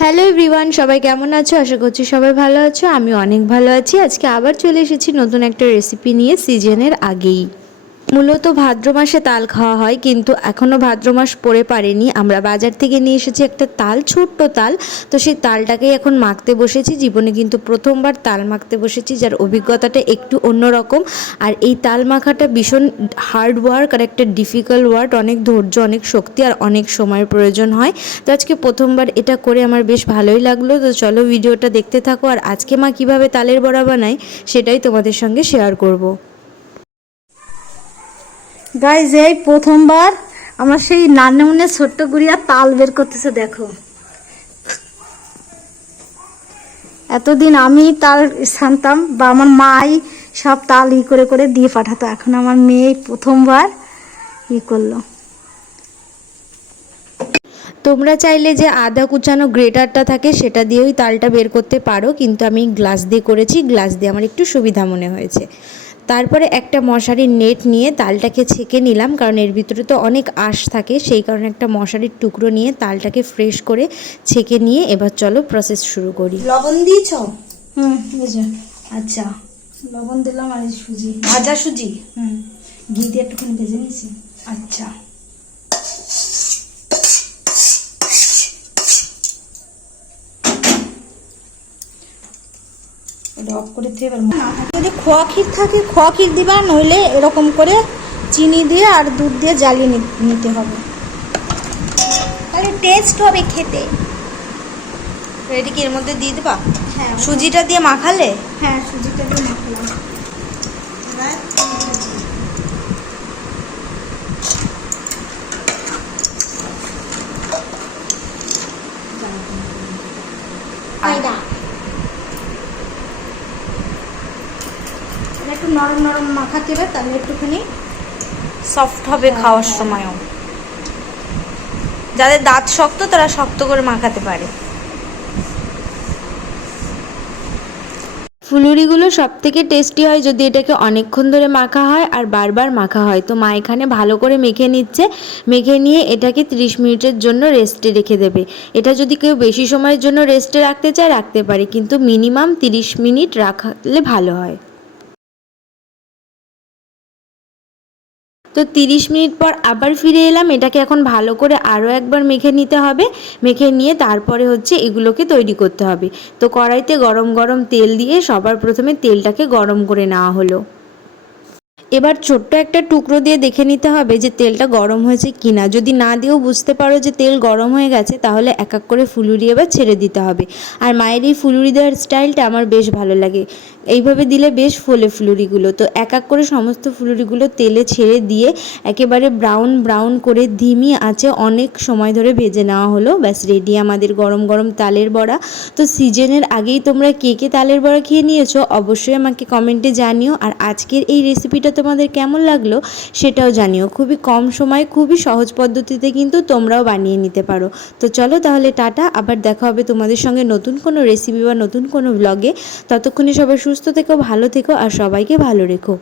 Hello everyone, সবাই কেমন আছো? আশা করছি সবাই ভালো আছো। আমি অনেক ভালো আছি। আজকে আবার চলে এসেছি নতুন একটা রেসিপি নিয়ে সিজনের আগেই। মূলত ভাদ্র মাসে তাল খাওয়া হয়, কিন্তু এখনও ভাদ্র মাস পড়ে পারেনি। আমরা বাজার থেকে নিয়ে এসেছি একটা তাল, ছোট্ট তাল। তো সেই তালটাকেই এখন মাখতে বসেছি। জীবনে কিন্তু প্রথমবার তাল মাখতে বসেছি, যার অভিজ্ঞতাটা একটু অন্যরকম। আর এই তাল মাখাটা ভীষণ হার্ড ওয়ার্ক আর একটা ডিফিকাল্ট ওয়ার্ক অনেক ধৈর্য, অনেক শক্তি আর অনেক সময়ের প্রয়োজন হয়। তো আজকে প্রথমবার এটা করে আমার বেশ ভালোই লাগল। তো চলো ভিডিওটা দেখতে থাকো। আর আজকে মা কীভাবে তালের বড়া বানায়, সেটাই তোমাদের সঙ্গে শেয়ার করব। গাইজ এই প্রথমবার আমার সেই নান্নে মনে ছোট্ট গুড়িয়া তাল বের করতেছে, দেখো। এতদিন আমি তাল ছানতাম বা আমার মাই সব তাল ই করে করে দিয়ে পাঠাতো, এখন আমার মেয়ে প্রথমবার ই করল। তোমরা চাইলে যে আদা কুচানো গ্রেটারটা থাকে সেটা দিয়েই তালটা বের করতে পারো কিন্তু আমি গ্লাস দিয়ে করেছি গ্লাস দিয়ে আমার একটু সুবিধা মনে হয়েছে। তারপরে একটা মশারির নেট নিয়ে তালটাকে ছেঁকে নিলাম কারণ এর ভিতরে তো অনেক আঁশ থাকে সেই কারণে একটা মশারির টুকরো নিয়ে তালটাকে ফ্রেশ করে ছেঁকে নিয়ে এবার চলো প্রসেস শুরু করি। লবণ দিয়েছ? হুম আচ্ছা। লবণ দিলাম আর সুজি। ভাজা সুজি? হুম। ঘি দিয়ে একটুখানি ভেজে নিয়েছি। আচ্ছা। এটা অফ করে দিয়ে এবার যদি খোয়া ক্ষীর থাকে খোয়া ক্ষীর দিবা নইলে এরকম করে চিনি দিয়ে আর দুধ দিয়ে জ্বালিয়ে নি- নিতে হবে। তাহলে টেস্ট হবে খেতে। এটা কি এর মধ্যে দিয়ে দেবা? হ্যাঁ। সুজিটা দিয়ে মাখালে? হ্যাঁ সুজিটা দিয়ে মাখলাম আয়দা এটা একটু নরম নরম মাখা দেবে তাহলে একটুখানি সফট হবে খাওয়ার সময়ও। যাদের দাঁত শক্ত তারা শক্ত করে মাখাতে পারে। ফুলুরিগুলো সব থেকে টেস্টি হয় যদি এটাকে অনেকক্ষণ ধরে মাখা হয় আর বারবার মাখা হয়। তো মা এখানে ভালো করে মেখে নিচ্ছে। মেখে নিয়ে এটাকে 30 মিনিটের জন্য রেস্টে রেখে দেবে। এটা যদি কেউ বেশি সময়ের জন্য রেস্টে রাখতে চায় রাখতে পারে। কিন্তু মিনিমাম 30 মিনিট রাখলে ভালো হয়। তো 30 মিনিট পর আবার ফিরে এলাম। এটাকে এখন ভালো করে আরও একবার মেখে নিতে হবে। মেখে নিয়ে তারপরে হচ্ছে এগুলোকে তৈরি করতে হবে। তো কড়াইতে গরম গরম তেল দিয়ে সবার প্রথমে তেলটাকে গরম করে নেওয়া হলো। এবার ছোট্ট একটা টুকরো দিয়ে দেখে নিতে হবে যে তেলটা গরম হয়েছে কি না যদি না দিয়েও বুঝতে পারো যে তেল গরম হয়ে গেছে, তাহলে এক এক করে ফুলুরি এবার ছেড়ে দিতে হবে। আর মায়ের এই ফুলুরি দেওয়ার স্টাইলটা আমার বেশ ভালো লাগে। এইভাবে দিলে বেশ ফোলে ফুলুরিগুলো। তো এক এক করে সমস্ত ফুলুরিগুলো তেলে ছেড়ে দিয়ে একেবারে ব্রাউন ব্রাউন করে ধিমি আছে অনেক সময় ধরে ভেজে নেওয়া হলো। ব্যাস রেডি আমাদের গরম গরম তালের বড়া। তো সিজনের আগেই তোমরা কে কে তালের বড়া খেয়ে নিয়েছো, অবশ্যই আমাকে কমেন্টে জানিও। আর আজকের এই রেসিপিটা তোমাদের কেমন লাগল সেটাও জানিও। খুবই কম সময়, খুবই সহজ পদ্ধতিতে কিন্তু তোমরাও বানিয়ে নিতে পারো। তো চলো তাহলে টাটা, আবার দেখা হবে তোমাদের সঙ্গে নতুন কোনো রেসিপি বা নতুন কোনো ব্লগে ততক্ষণে সবাই সুস্থ থেকো, ভালো থেকো, আর সবাইকে ভালো রেখো।